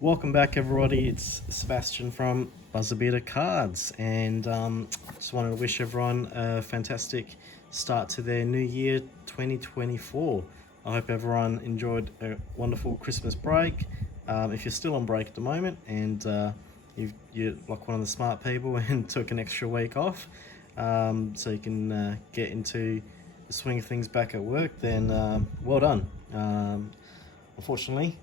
Welcome back, everybody. It's Sebastian from Buzzerbeater Cards, and just wanted to wish everyone a fantastic start to their new year 2024. I hope everyone enjoyed a wonderful Christmas break. If you're still on break at the moment and you're like one of the smart people and took an extra week off, so you can get into the swing of things back at work, then well done. Unfortunately,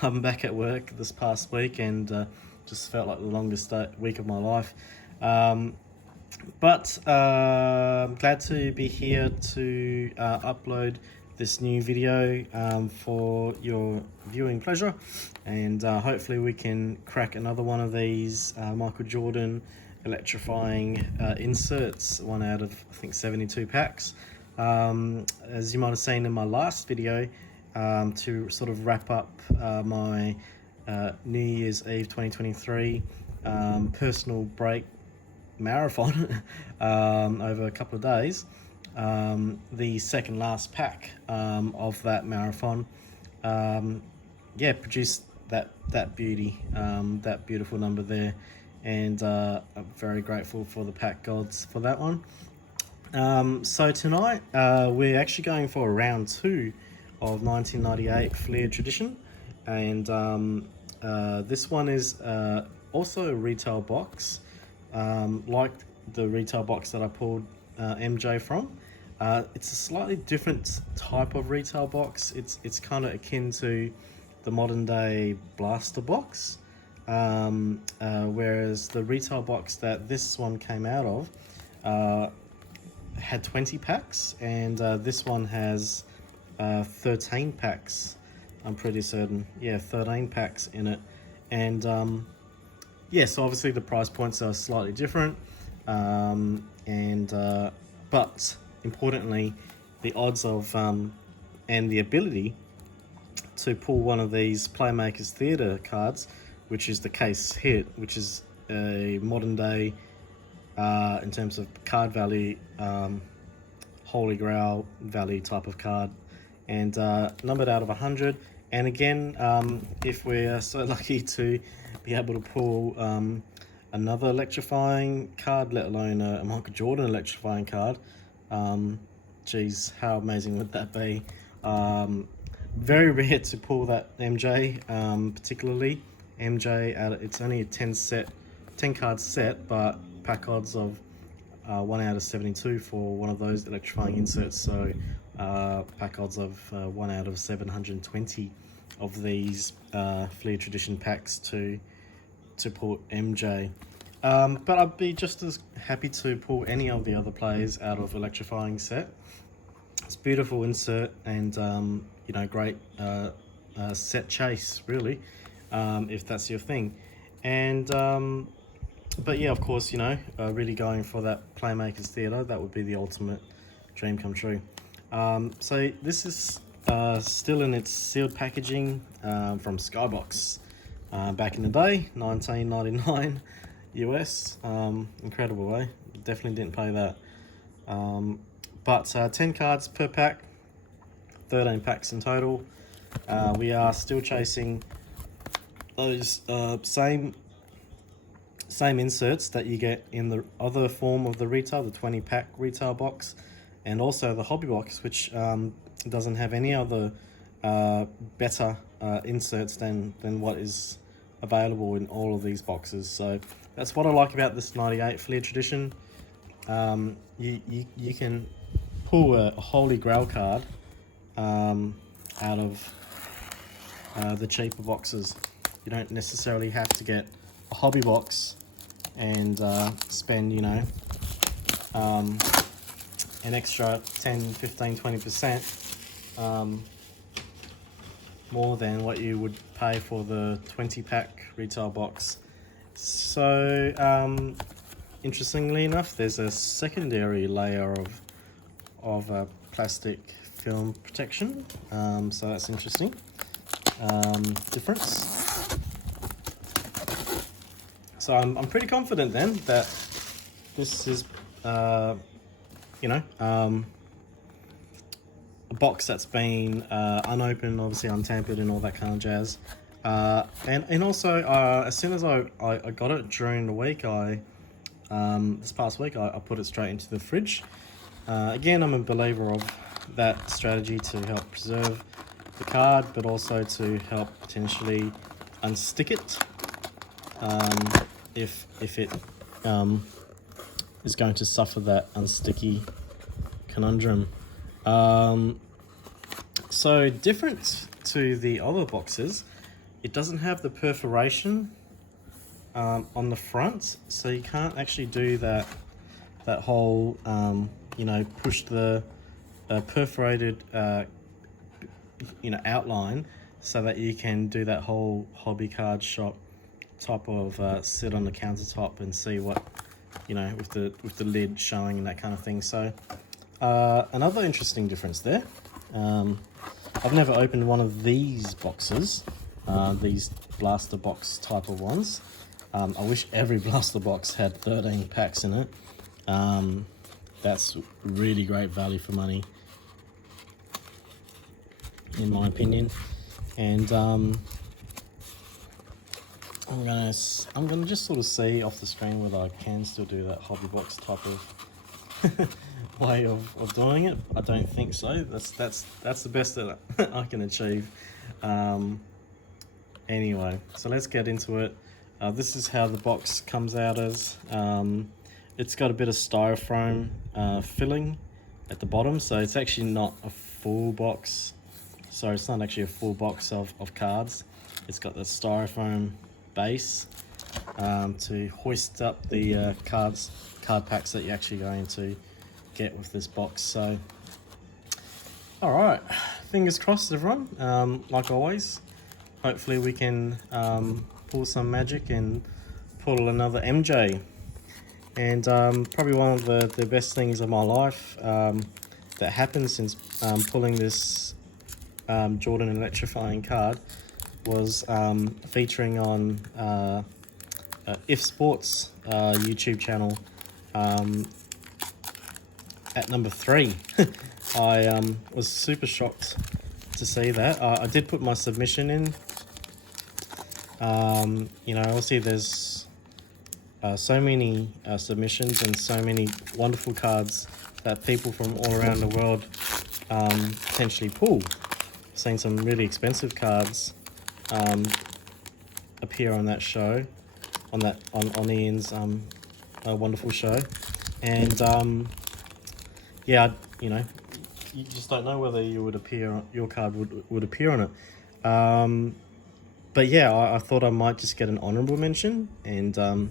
I'm back at work this past week and just felt like the longest week of my life. But I'm glad to be here to upload this new video for your viewing pleasure, and hopefully we can crack another one of these Michael Jordan electrifying inserts, one out of I think 72 packs. As you might have seen in my last video, to sort of wrap up my New Year's Eve 2023 personal break marathon over a couple of days. The second last pack of that marathon, produced that beauty, that beautiful number there, and I'm very grateful for the pack gods for that one. So tonight we're actually going for round 2 of 1998 Fleer Tradition, and this one is also a retail box, like the retail box that I pulled MJ from. It's a slightly different type of retail box. It's kind of akin to the modern day blaster box, whereas the retail box that this one came out of had 20 packs, and this one has 13 packs. I'm pretty certain. Yeah, 13 packs in it. And so obviously the price points are slightly different. But importantly, the odds of and the ability to pull one of these Playmakers Theatre cards, which is the case hit, which is a modern day, in terms of card value, Holy Grail value type of card, and numbered out of 100. And again, if we're so lucky to be able to pull another electrifying card, let alone a Michael Jordan electrifying card, geez, how amazing would that be? Very rare to pull that MJ, particularly MJ. It's only a 10 card set, but pack odds of 1 out of 72 for one of those electrifying inserts. So pack odds of 1 out of 720 of these Fleer Tradition packs to pull MJ. But I'd be just as happy to pull any of the other players out of electrifying set. It's a beautiful insert, and great set chase, really, if that's your thing. And but yeah, of course, really going for that Playmakers Theatre, that would be the ultimate dream come true. So this is still in its sealed packaging from Skybox back in the day, 1999 US. Incredible, eh? Definitely didn't pay that. But 10 cards per pack, 13 packs in total. We are still chasing those same inserts that you get in the other form of the retail, the 20 pack retail box, and also the hobby box, which doesn't have any other better inserts than what is available in all of these boxes. So that's what I like about this 98 Fleer Tradition. You can pull a Holy Grail card out of the cheaper boxes. You don't necessarily have to get a hobby box and spend an extra 10, 15, 20% more than what you would pay for the 20 pack retail box. So interestingly enough, there's a secondary layer of plastic film protection, so that's interesting difference. So I'm pretty confident then that this is a box that's been unopened, obviously untampered and all that kind of jazz. And also, as soon as I got it during the week, this past week, I put it straight into the fridge. Again, I'm a believer of that strategy to help preserve the card, but also to help potentially unstick it if it is going to suffer that unsticky conundrum. So different to the other boxes, it doesn't have the perforation on the front, so you can't actually do that whole push the perforated outline, so that you can do that whole hobby card shop type of sit on the countertop and see what with the lid showing and that kind of thing. So another interesting difference there. I've never opened one of these boxes, these blaster box type of ones. I wish every blaster box had 13 packs in it. That's really great value for money, in my opinion. And I'm gonna just sort of see off the screen whether I can still do that hobby box type of way of doing it. I don't think so. That's the best that I can achieve. Anyway, so let's get into it. This is how the box comes out as. It's got a bit of styrofoam filling at the bottom, so it's actually not a full box. So it's not actually a full box of cards. It's got the styrofoam base to hoist up the card packs that you're actually going to get with this box. So, all right, fingers crossed, everyone. Like always, hopefully we can pull some magic and pull another MJ. And probably one of the best things of my life that happened since pulling this Jordan Electrifying card was featuring on If Sports YouTube channel at number 3. I was super shocked to see that. I did put my submission in. Obviously there's so many submissions and so many wonderful cards that people from all around the world potentially pull. I've seen some really expensive cards appear on that show, on Ian's wonderful show, and you just don't know whether your card would appear on it. But yeah, I thought I might just get an honorable mention, and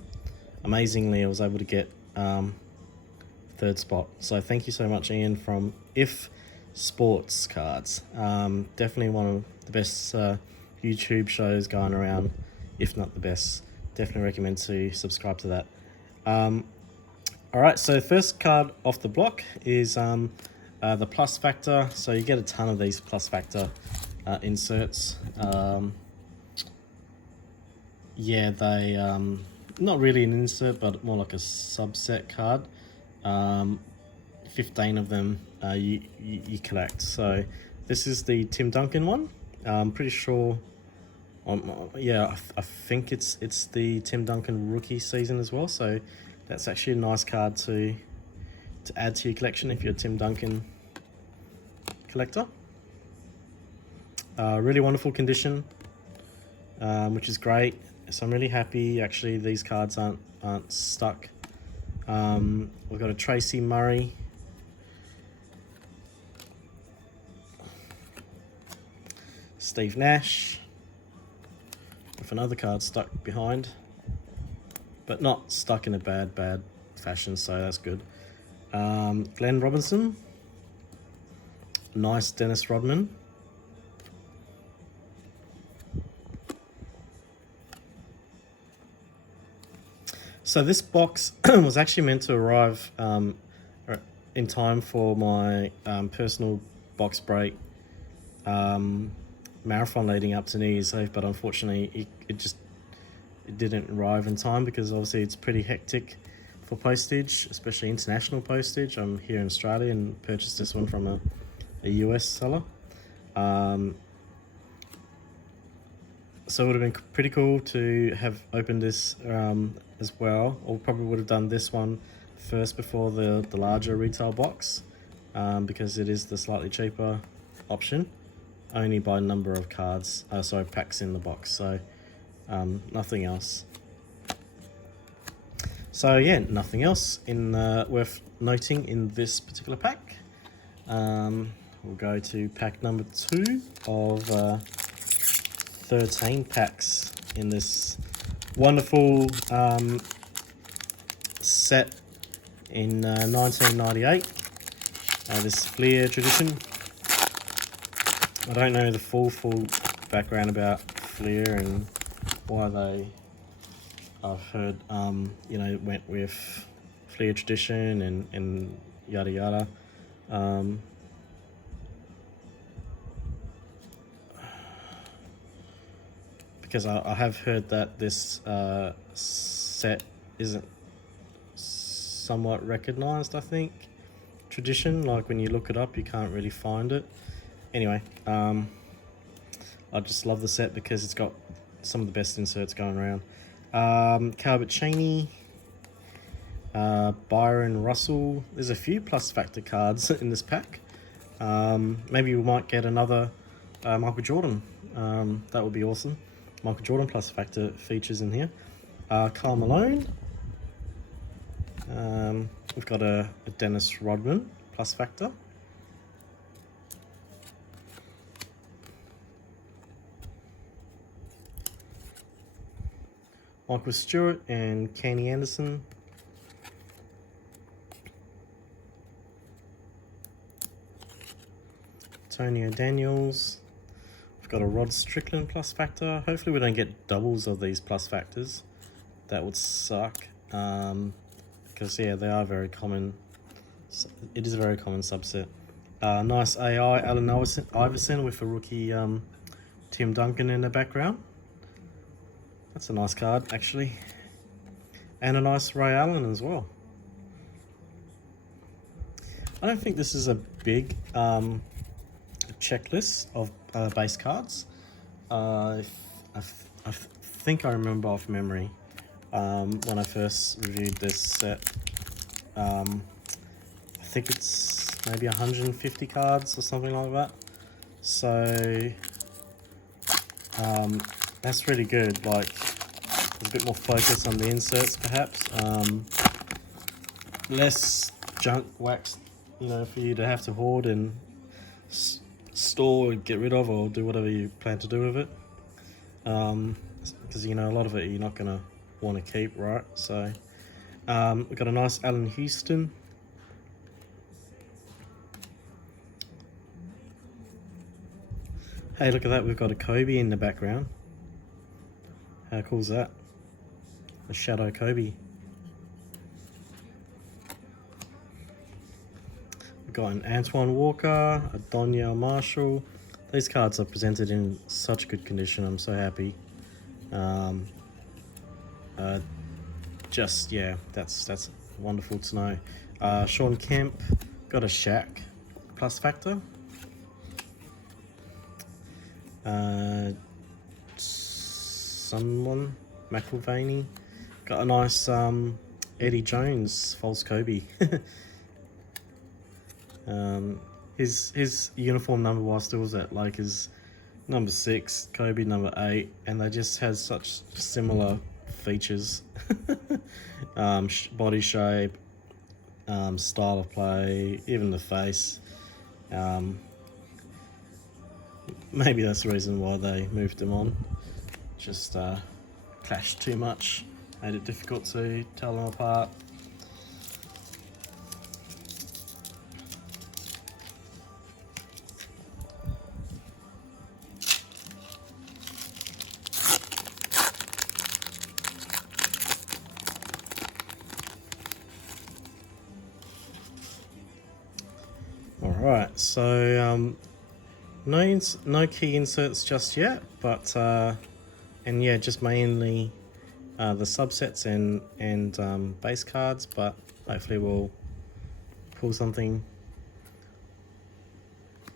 amazingly I was able to get 3rd spot. So thank you so much, Ian, from If Sports Cards. Definitely one of the best YouTube shows going around, if not the best. Definitely recommend to subscribe to that. Alright, so first card off the block is the Plus Factor. So you get a ton of these Plus Factor inserts. They not really an insert, but more like a subset card. 15 of them you collect. So this is the Tim Duncan one. I'm pretty sure. I think it's the Tim Duncan rookie season as well. So that's actually a nice card to add to your collection if you're a Tim Duncan collector. Really wonderful condition, which is great. So I'm really happy. Actually, these cards aren't stuck. We've got a Tracy Murray, Steve Nash, with another card stuck behind, but not stuck in a bad fashion, so that's good. Glenn Robinson, nice Dennis Rodman, so this box was actually meant to arrive in time for my personal box break marathon leading up to New Year's Eve, but unfortunately it didn't arrive in time, because obviously it's pretty hectic for postage, especially international postage. I'm here in Australia and purchased this one from a US seller. So it would have been pretty cool to have opened this as well, or probably would have done this one first before the larger retail box, because it is the slightly cheaper option, only by number of cards, sorry, packs in the box, so nothing else. So yeah, nothing else worth noting in this particular pack. We'll go to pack number 2 of 13 packs in this wonderful set in 1998. This Fleer tradition. I don't know the full background about Fleer and why they, I've heard, you know, went with Fleer tradition and yada yada. Because I have heard that this set isn't somewhat recognized, I think. Tradition, like when you look it up, you can't really find it. Anyway, I just love the set because it's got some of the best inserts going around. Calvert Cheney, Byron Russell. There's a few plus factor cards in this pack. Maybe we might get another Michael Jordan. That would be awesome. Michael Jordan plus factor features in here. Karl Malone. We've got a Dennis Rodman plus factor. Michael Stewart and Kenny Anderson. Antonio Daniels. We've got a Rod Strickland plus factor. Hopefully we don't get doubles of these plus factors. That would suck. Because yeah, they are very common. It is a very common subset. Nice AI Allen Iverson with a rookie Tim Duncan in the background. That's a nice card, actually. And a nice Ray Allen as well. I don't think this is a big checklist of base cards. I think I remember off memory when I first reviewed this set. I think it's maybe 150 cards or something like that. So that's really good. Like, there's a bit more focus on the inserts, perhaps. Less junk wax, you know, for you to have to hoard and store and get rid of, or do whatever you plan to do with it. Because you know, a lot of it you're not gonna want to keep, right? So we've got a nice Allen Houston. Hey, look at that, we've got a Kobe in the background. How cool is that? A Shadow Kobe. We've got an Antoine Walker, a Donyell Marshall. These cards are presented in such good condition. I'm so happy. Just, yeah, that's wonderful to know. Sean Kemp, got a Shaq plus factor. Someone, McIlvaney, got a nice Eddie Jones false Kobe. His uniform number was still was at like his number 6, Kobe number 8, and they just has such similar features. Body shape, style of play, even the face. Maybe that's the reason why they moved him on. Just clashed too much, made it difficult to tell them apart. Alright, so no key inserts just yet, but and yeah, just mainly the subsets and base cards, but hopefully we'll pull something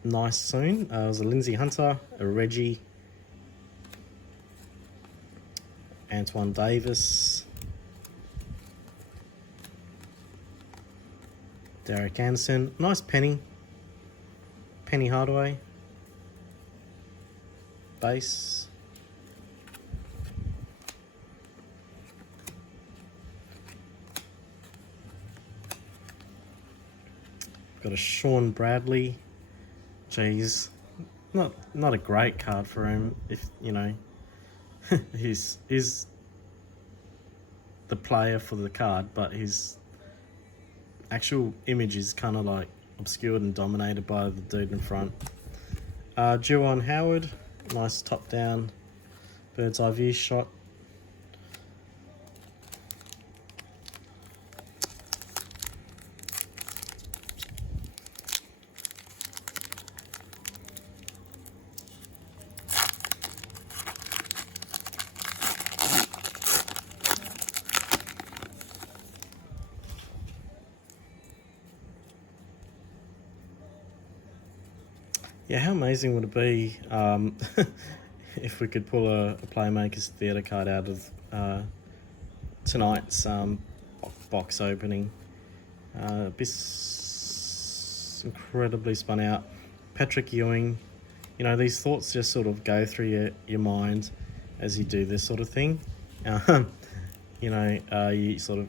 nice soon. It was a Lindsay Hunter, a Reggie, Antoine Davis, Derek Anderson, nice Penny Hardaway, base. Got a Sean Bradley. Jeez, not a great card for him. If you know, he's the player for the card, but his actual image is kind of like obscured and dominated by the dude in front. Juwan Howard, nice top down bird's eye view shot. Yeah, how amazing would it be if we could pull a Playmakers Theatre card out of tonight's box opening? Incredibly spun out. Patrick Ewing, you know, these thoughts just sort of go through your mind as you do this sort of thing. You know, you sort of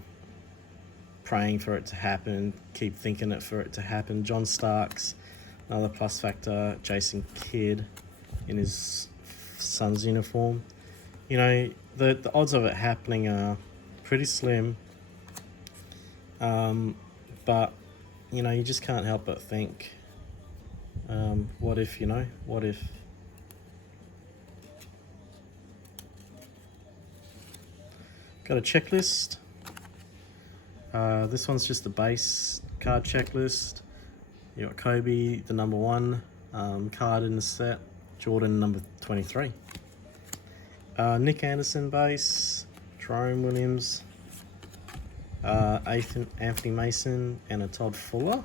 praying for it to happen, keep thinking it for it to happen. John Starks, another plus factor. Jason Kidd in his Suns uniform. You know, the odds of it happening are pretty slim. But, you know, you just can't help but think, what if, you know, what if? Got a checklist. This one's just the base card checklist. You got Kobe, the number 1 card in the set. Jordan, number 23. Nick Anderson base. Jerome Williams. Anthony Mason and a Todd Fuller.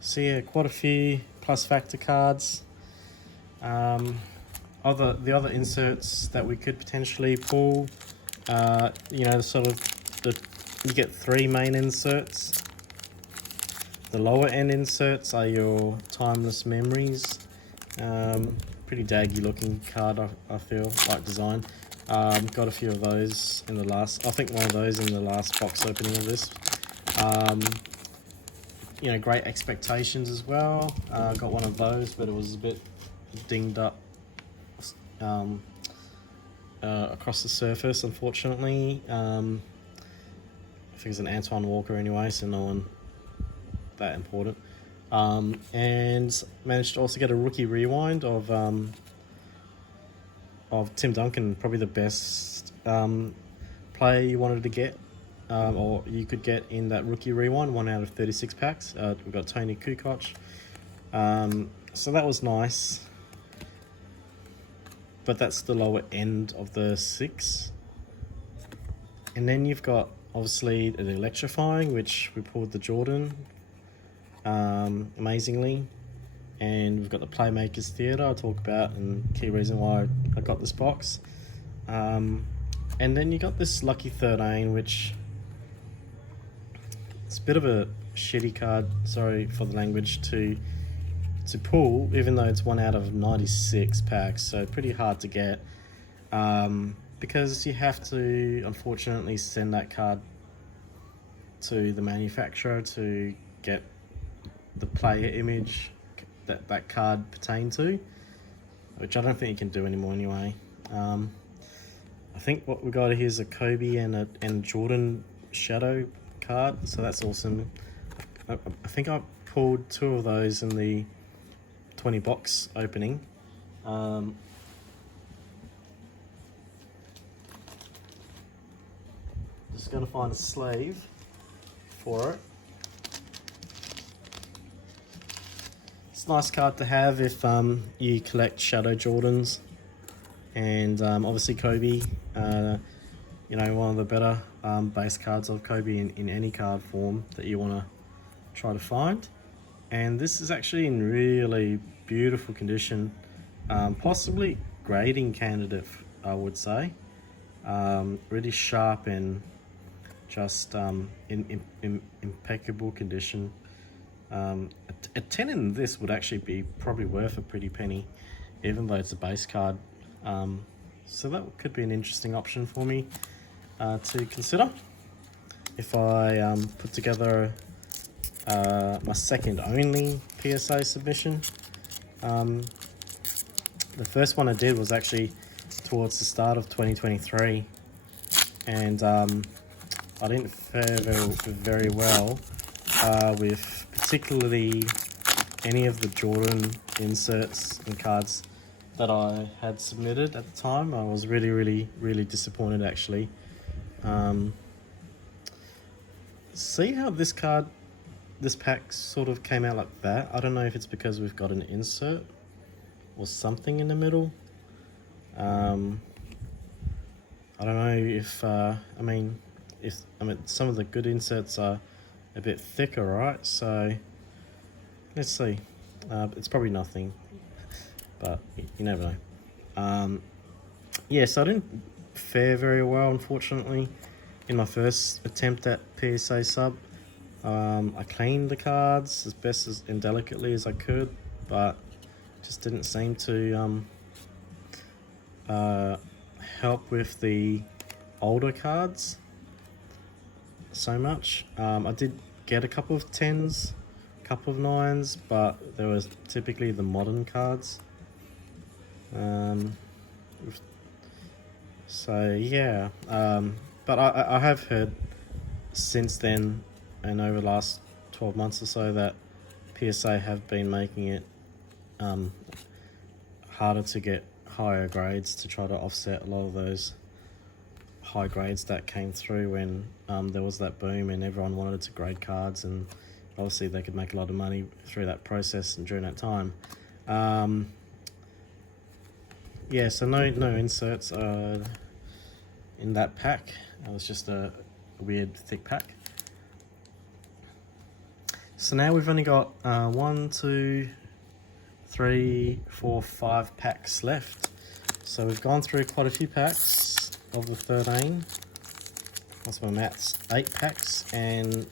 So yeah, quite a few plus factor cards. The other inserts that we could potentially pull, you know, you get 3 main inserts. The lower end inserts are your timeless memories. Pretty daggy looking card, I feel, like design. Got a few of those in the last, I think one of those in the last box opening of this. You know, Great Expectations as well. Got one of those, but it was a bit dinged up across the surface, unfortunately. I think it's an Antoine Walker anyway, so no one that important. And managed to also get a rookie rewind of Tim Duncan, probably the best player you wanted to get, or you could get in that rookie rewind, 1 out of 36 packs. We've got Tony Kukoc. So that was nice. But that's the lower end of the 6. And then you've got, obviously, the Electrifying, which we pulled the Jordan amazingly. And we've got the Playmakers Theatre I'll talk about, and key reason why I got this box. And then you got this Lucky 13, which it's a bit of a shitty card, sorry for the language, to pull, even though it's 1 out of 96 packs, so pretty hard to get, because you have to unfortunately send that card to the manufacturer to get the player image that card pertained to, which I don't think you can do anymore anyway. I think what we got here is a Kobe and a Jordan shadow card, so that's awesome. I think I pulled 2 of those in the 20 box opening. Just gonna find a sleeve for it. It's a nice card to have if you collect Shadow Jordans, and obviously Kobe, you know, one of the better base cards of Kobe in any card form that you want to try to find. And this is actually in really beautiful condition, possibly grading candidate, I would say. Really sharp and just in impeccable condition. A 10 in this would actually be probably worth a pretty penny, even though it's a base card. So that could be an interesting option for me to consider if I put together my second only PSA submission. The first one I did was actually towards the start of 2023, and I didn't fare very well with particularly any of the Jordan inserts and cards that I had submitted at the time. I was really disappointed actually. See how this pack sort of came out like that? I don't know if it's because we've got an insert or something in the middle. I don't know if some of the good inserts are a bit thicker, right? So let's see. It's probably nothing, but you never know. Yeah, so I didn't fare very well, unfortunately, in my first attempt at PSA sub. I cleaned the cards as best and delicately as I could, but just didn't seem to help with the older cards so much. I did get a couple of 10s, a couple of 9s, but there was typically the modern cards. So yeah, but I have heard since then and over the last 12 months or so that PSA have been making it harder to get higher grades to try to offset a lot of those high grades that came through when there was that boom and everyone wanted to grade cards, and obviously they could make a lot of money through that process and during that time. Yeah, so no inserts in that pack. It was just a weird thick pack. So now we've only got 1, 2, 3, 4, 5 packs left. So we've gone through quite a few packs of the 13. That's my maths, 8 packs, and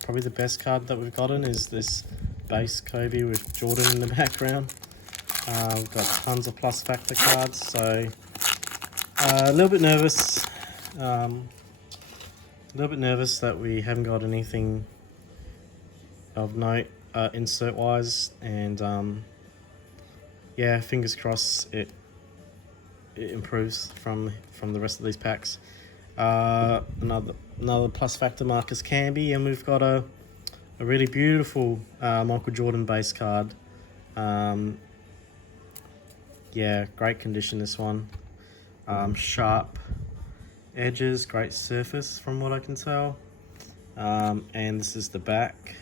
probably the best card that we've gotten is this base Kobe with Jordan in the background. We've got tons of plus factor cards, so a little bit nervous. That we haven't got anything of note insert wise, and yeah, fingers crossed it improves from the rest of these packs. Another plus factor Marcus Camby, and we've got a really beautiful Michael Jordan base card. Yeah, great condition this one. Sharp edges, great surface from what I can tell. And this is the back.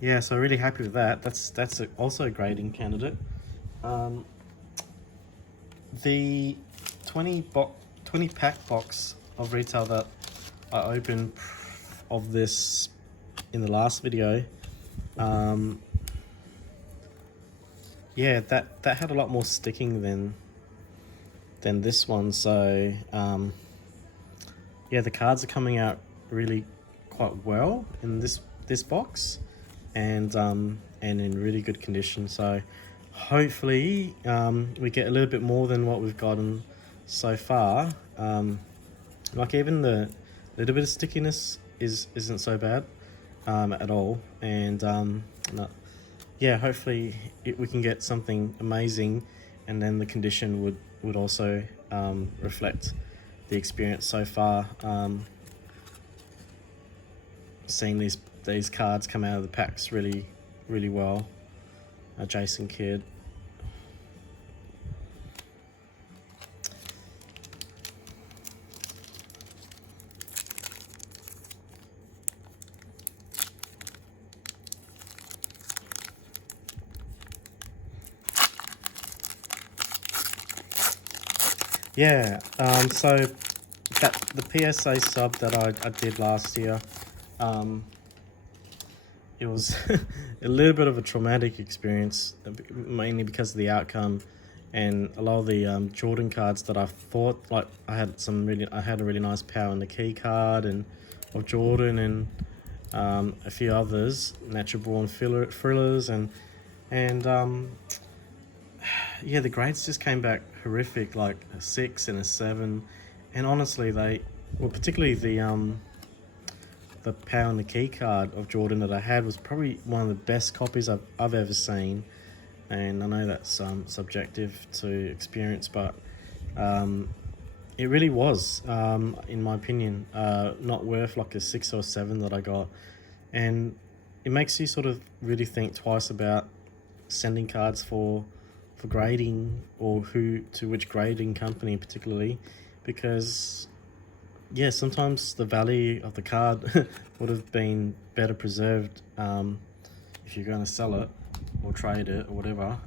Yeah, so really happy with that. That's also a grading candidate. The 20 pack box of retail that I opened of this in the last video, yeah, that had a lot more sticking than this one. So yeah, the cards are coming out really quite well in this box, and in really good condition. So hopefully we get a little bit more than what we've gotten so far. Like even the little bit of stickiness isn't so bad at all, and yeah, hopefully we can get something amazing, and then the condition would also reflect the experience so far. Seeing these cards come out of the packs really well. Jason Kidd. Yeah, so the PSA sub that I did last year, it was a little bit of a traumatic experience, mainly because of the outcome, and a lot of the Jordan cards that I thought, like I had a really nice Power in the Key card and of Jordan, and a few others, Natural Born Thrillers, and yeah, the grades just came back horrific, like a 6 and a 7, and honestly, particularly the Power in the Key card of Jordan that I had was probably one of the best copies I've ever seen, and I know that's subjective to experience, but it really was, in my opinion, not worth like a 6 or 7 that I got, and it makes you sort of really think twice about sending cards for grading, or which grading company particularly, because yeah, sometimes the value of the card would have been better preserved, if you're going to sell it or trade it or whatever,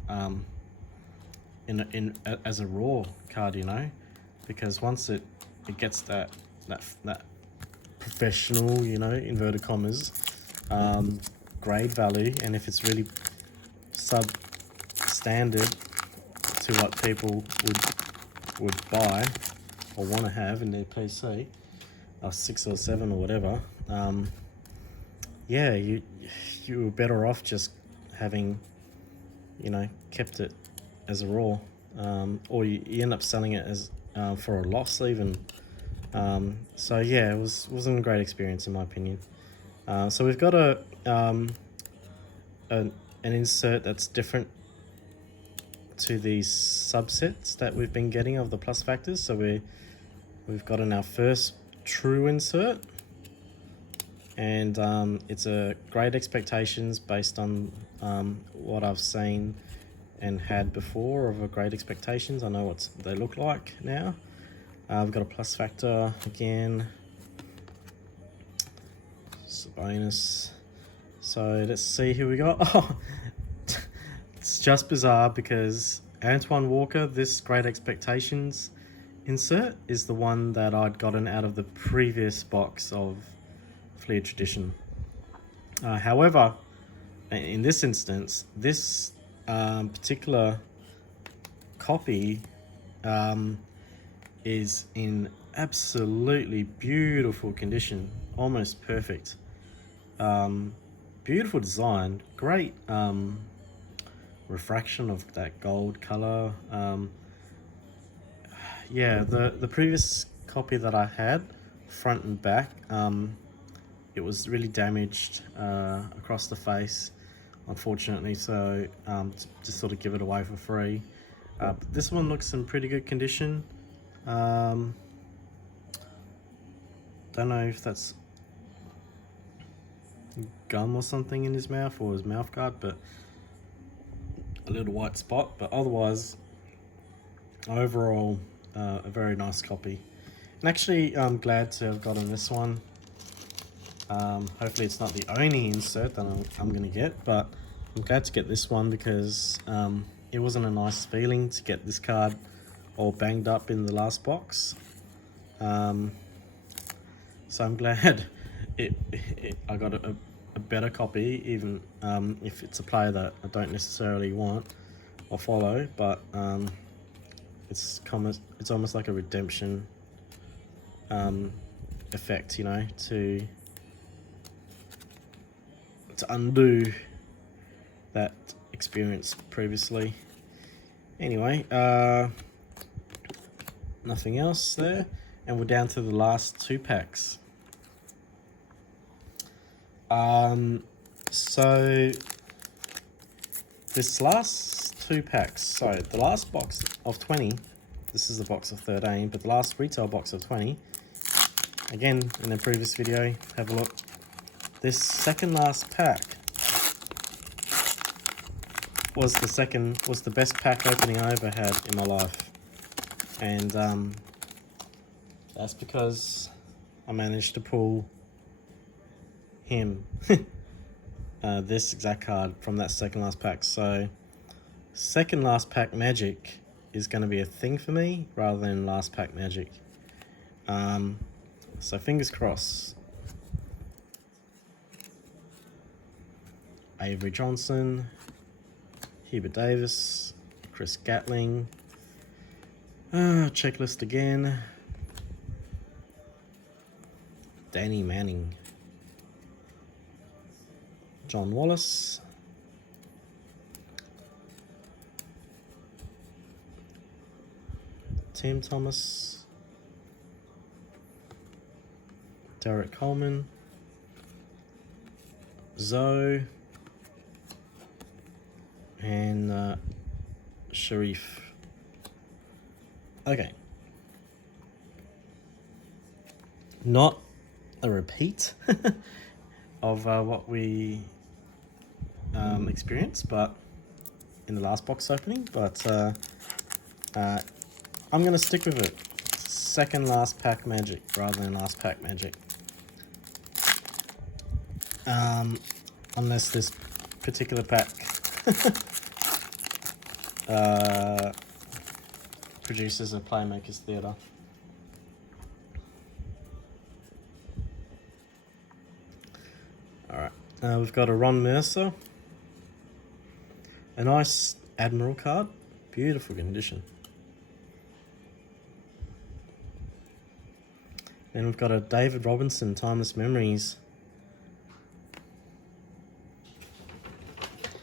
as a raw card, you know, because once it gets that professional, you know, inverted commas, grade value, and if it's really substandard to what people would buy or want to have in their PC, a 6 or 7 or whatever, yeah, you were better off just having, you know, kept it as a raw, or you end up selling it as for a loss even. So yeah, it wasn't a great experience in my opinion. So we've got an insert that's different to these subsets that we've been getting of the plus factors. So we've got in our first true insert, and it's a grade expectations based on what I've seen and had before of a grade expectations. I know what they look like now. I've got a plus factor again. It's a bonus. So let's see who we got. Oh, it's just bizarre because Antoine Walker, this grade expectations insert, is the one that I'd gotten out of the previous box of Fleer Tradition. However, in this instance, this particular copy is in absolutely beautiful condition, almost perfect. Beautiful design, great refraction of that gold color. Yeah, the previous copy that I had, front and back, it was really damaged across the face, unfortunately, so just sort of give it away for free. But this one looks in pretty good condition. Don't know if that's gum or something in his mouth, or his mouth guard, but a little white spot. But otherwise, overall, a very nice copy. And actually, I'm glad to have gotten this one. Hopefully it's not the only insert that I'm going to get, but I'm glad to get this one because it wasn't a nice feeling to get this card all banged up in the last box. So I'm glad I got a better copy, even if it's a player that I don't necessarily want or follow, but it's almost like a redemption effect, you know, to undo that experience previously. Anyway, nothing else there, and we're down to the last 2 packs. So this last 2 packs, so the last box of 20, this is the box of 13, but the last retail box of 20, again in the previous video, have a look. This second last pack was the best pack opening I ever had in my life, and that's because I managed to pull him, this exact card from that second last pack. So second last pack magic is going to be a thing for me rather than last pack magic. So fingers crossed. Avery Johnson, Hubert Davis, Chris Gatling, checklist again, Danny Manning, John Wallace, Tim Thomas, Derek Coleman, Zoe, and Sharif. Okay. Not a repeat of what we experienced, but in the last box opening. But I'm gonna stick with it. Second last pack magic rather than last pack magic. Unless this particular pack produces a Playmakers Theatre. Alright, we've got a Ron Mercer. A nice Admiral card. Beautiful condition. Then we've got a David Robinson, Timeless Memories.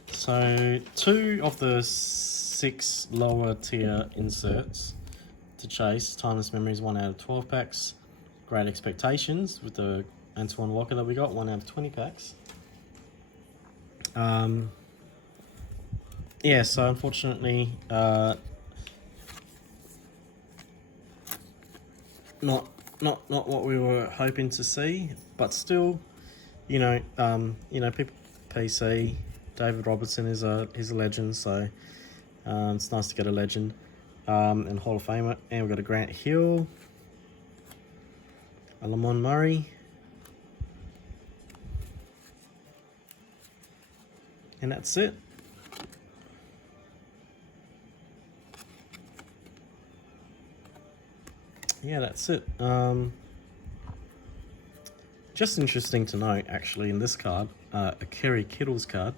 So 2 of the 6 lower tier inserts to chase. Timeless Memories, 1 out of 12 packs. Great Expectations with the Antoine Walker that we got, 1 out of 20 packs. Yeah, so unfortunately, not what we were hoping to see, but still, people PC. David Robertson is a legend, so it's nice to get a legend and Hall of Famer. And we've got a Grant Hill, a Lamont Murray, and that's it. Yeah, that's it. Just interesting to note, actually, in this card, a Kerry Kittles card.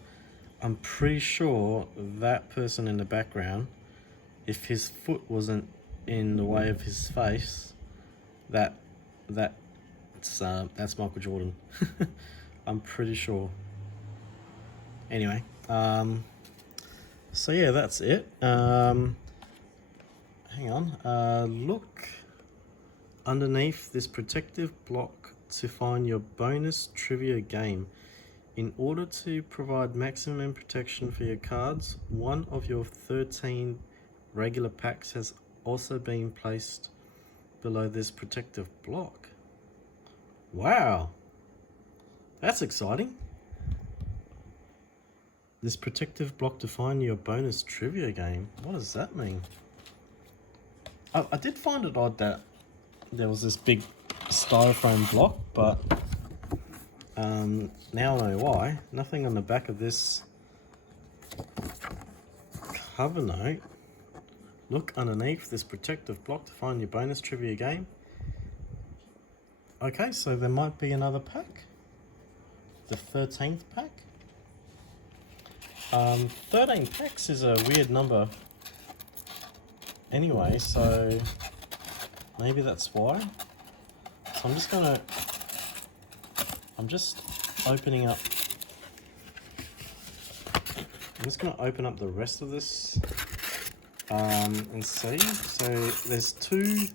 I'm pretty sure that person in the background, if his foot wasn't in the way of his face, that's Michael Jordan. I'm pretty sure. Anyway, so yeah, that's it. Hang on. Look underneath this protective block to find your bonus trivia game. In order to provide maximum protection for your cards, one of your 13 regular packs has also been placed below this protective block. Wow, that's exciting. This protective block to find your bonus trivia game. What does that mean? I did find it odd that there was this big styrofoam block, but now I know why. Nothing on the back of this cover note. Look underneath this protective block to find your bonus trivia game. Okay, so there might be another pack. The 13th pack. 13 packs is a weird number anyway, so maybe that's why. So I'm just opening up. I'm just gonna open up the rest of this and see. So there's 2.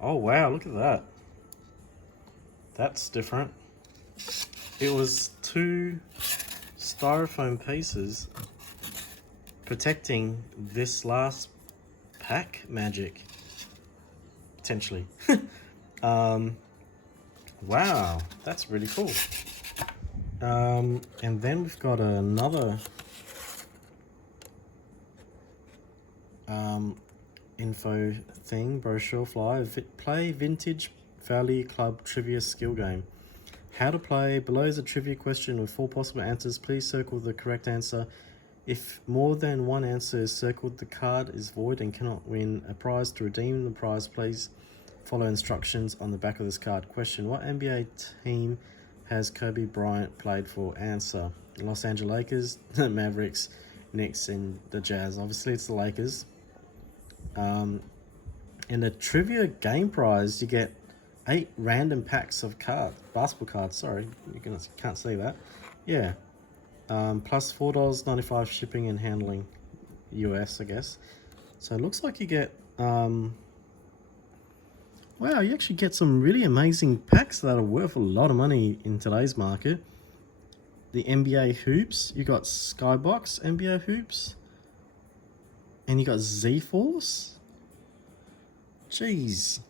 Oh wow, look at that. That's different. It was 2 styrofoam pieces protecting this last pack magic, potentially. Wow, that's really cool. And then we've got another info thing, brochure flyer. Play Vintage Valley Club Trivia Skill Game. How to play. Below is a trivia question with 4 possible answers. Please circle the correct answer. If more than one answer is circled, the card is void and cannot win a prize. To redeem the prize, please follow instructions on the back of this card. Question: what NBA team has Kobe Bryant played for? Answer: Los Angeles Lakers, the Mavericks, Knicks, and the Jazz. Obviously, it's the Lakers. In the trivia game prize, you get 8 random packs of basketball cards. Sorry, can't see that. Yeah, plus $4.95 shipping and handling, US, I guess. So it looks like you get wow, you actually get some really amazing packs that are worth a lot of money in today's market. The NBA hoops, you got Skybox NBA hoops, and you got Z-Force. Jeez,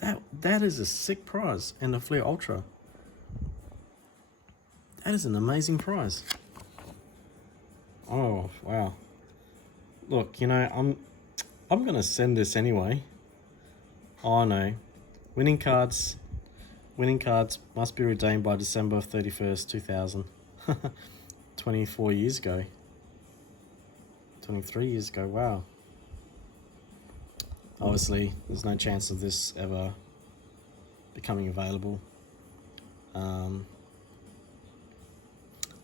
that is a sick prize, and the Flair Ultra. That is an amazing prize. Oh wow! Look, you know, I'm gonna send this anyway. Oh no, winning cards must be redeemed by December 31st, 2000. 24 years ago. 23 years ago. Wow. Obviously, there's no chance of this ever becoming available. The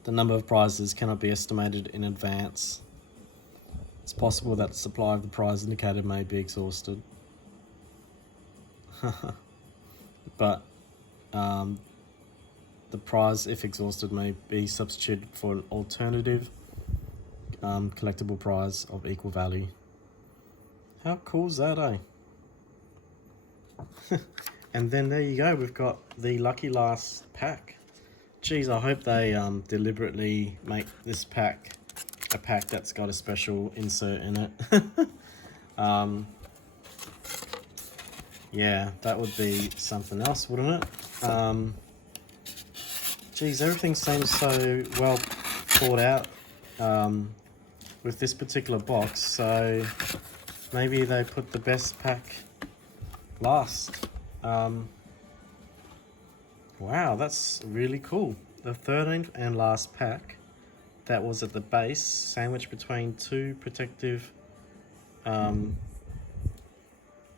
number of prizes cannot be estimated in advance. It's possible that the supply of the prize indicated may be exhausted. But the prize, if exhausted, may be substituted for an alternative collectible prize of equal value. How cool is that, eh? And then there you go, we've got the lucky last pack. Geez, I hope they deliberately make this pack a pack that's got a special insert in it. Yeah, that would be something else, wouldn't it? Geez, everything seems so well thought out with this particular box, so maybe they put the best pack last. Wow, that's really cool. The 13th and last pack that was at the base, sandwiched between 2 protective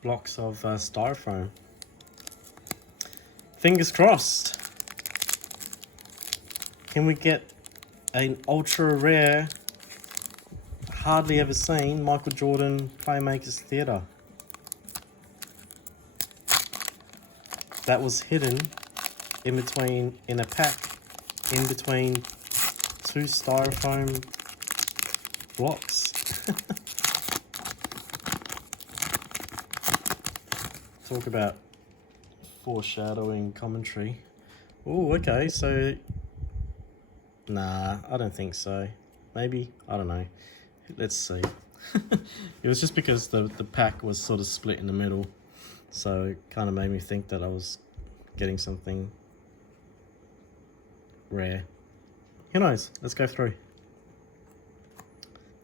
blocks of styrofoam. Fingers crossed. Can we get an ultra rare, hardly ever seen Michael Jordan Playmakers Theatre? That was hidden in a pack in between 2 styrofoam blocks. Talk about foreshadowing commentary. Oh, okay, so nah, I don't think so. Maybe, I don't know. Let's see. It was just because the pack was sort of split in the middle, so it kind of made me think that I was getting something rare. Who knows? Let's go through.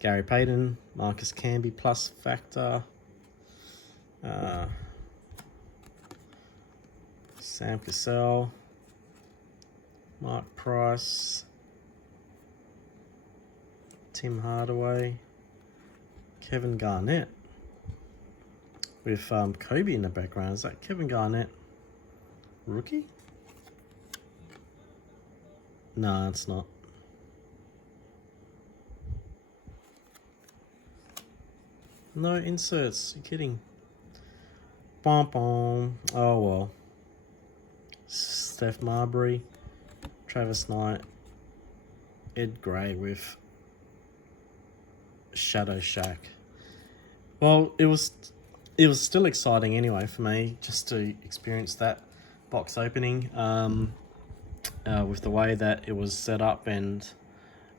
Gary Payton, Marcus Camby plus factor, Sam Cassell, Mark Price, Tim Hardaway, Kevin Garnett with Kobe in the background. Is that Kevin Garnett rookie? No, it's not. No inserts. You're kidding. Bom bom. Oh well. Steph Marbury, Travis Knight, Ed Gray with Shadow Shack. Well, it was still exciting anyway for me just to experience that box opening with the way that it was set up and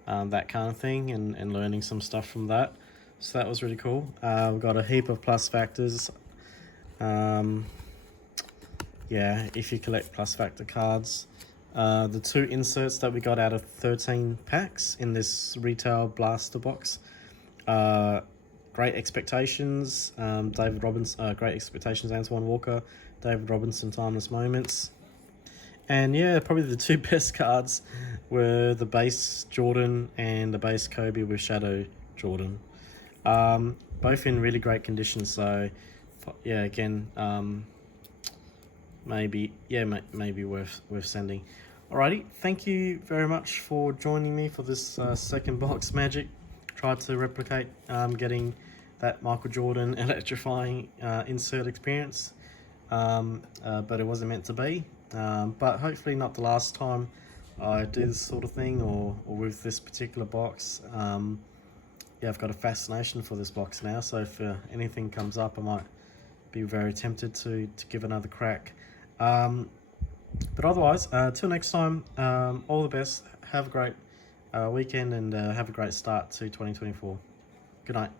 that kind of thing, and learning some stuff from that. So that was really cool. We've got a heap of plus factors. Yeah, if you collect plus factor cards. The 2 inserts that we got out of 13 packs in this retail blaster box. Great Expectations, David Robinson, Great Expectations, Antoine Walker, David Robinson, Timeless Moments. And yeah, probably the 2 best cards were the base Jordan and the base Kobe with Shadow Jordan. Both in really great condition, so yeah, again, maybe maybe worth sending. Alrighty, thank you very much for joining me for this second box magic. Tried to replicate getting that Michael Jordan electrifying insert experience, but it wasn't meant to be. But hopefully not the last time I do this sort of thing, or with this particular box. Yeah, I've got a fascination for this box now, so if anything comes up, I might be very tempted to give another crack. But otherwise, till next time, all the best. Have a great weekend, and have a great start to 2024. Good night.